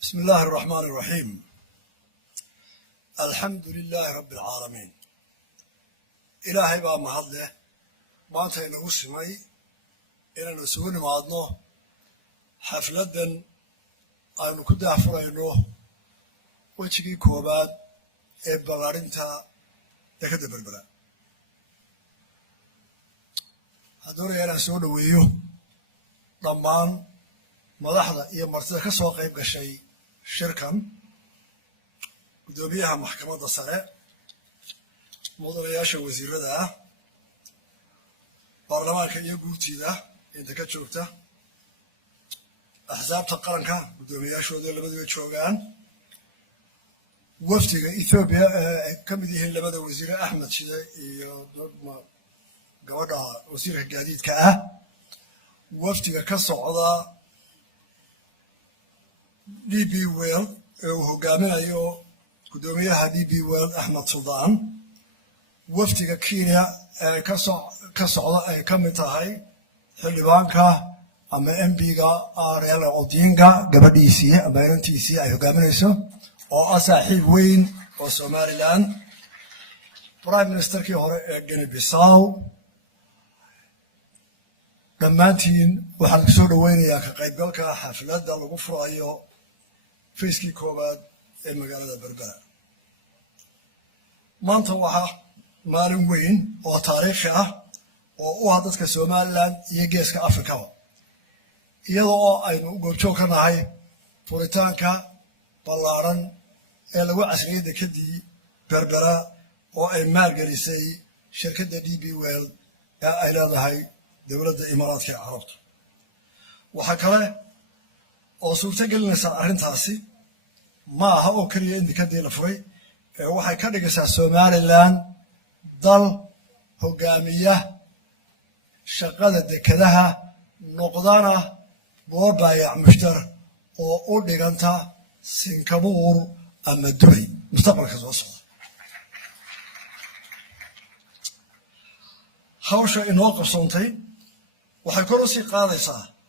بسم الله الرحمن الرحيم. الحمد لله رب العالمين. إلهي بقى مهضله ما أنت نقصمي إن نسوي معضنا حفلة أنا كنت أحفر إنه وتشكي كوباد إبلارنتا تكذب بالبلا هذول أنا سوون وياه ضمان ملاحظة هي مرتبة كسوق يبقى شيء شركة قدوميها محكمة الصلاة مديرياش وزير ذا برلمان كيقول تيدا أنت كتشوفته أحزاب تقارنك قدومياش وذي اللي بدو يتشوفان وفتي إثيوبيا كم ذي اللي بدو وزير أحمد شذا قوضع وزير الجديد كأه وفتي كصعدة دي بي ويل وهجامنا يو قدوميها دي بي ويل أحمد سلطان وفتي كينيا كصعدة كم تهاي حلبانكا أما إمبيغا آريال أودينغا قبديسي أما إنتيسي أي هجامنا يسو أو أساحيب وين أو سوماليلاند برايم مينستر كي هو غيني بيساو دمانتين waxaan soo dhaweynayaa ka qaybgalka xafladda lagu furayo fiiskii koobaad ee magaalada Berbera maanta waxa maalin weyn oo taariikhi ah oo u ah dadka Soomaaliland iyo geeska Afrika iyadoo aynu u goobjoog ka nahay furitaanka ballaaran ee lagu casriyay dekadii Berbera oo ay maalgelisay shirkadda DB World ee ay leedahay dowladda Imaaraadka Carabta waxa kale oo suurtagelinaysa arrintaasi ma aha oo kaliya in dekadii la furay waxay ka dhigaysaa Somaliland dal hogaamiya shaqada dekadaha noqdana boobayac mushtar oo u dhiganta Singapore ama Dubai mustaqbalka soo socda hawsha inoo qabsoontay waxay kor u sii qaadaysaa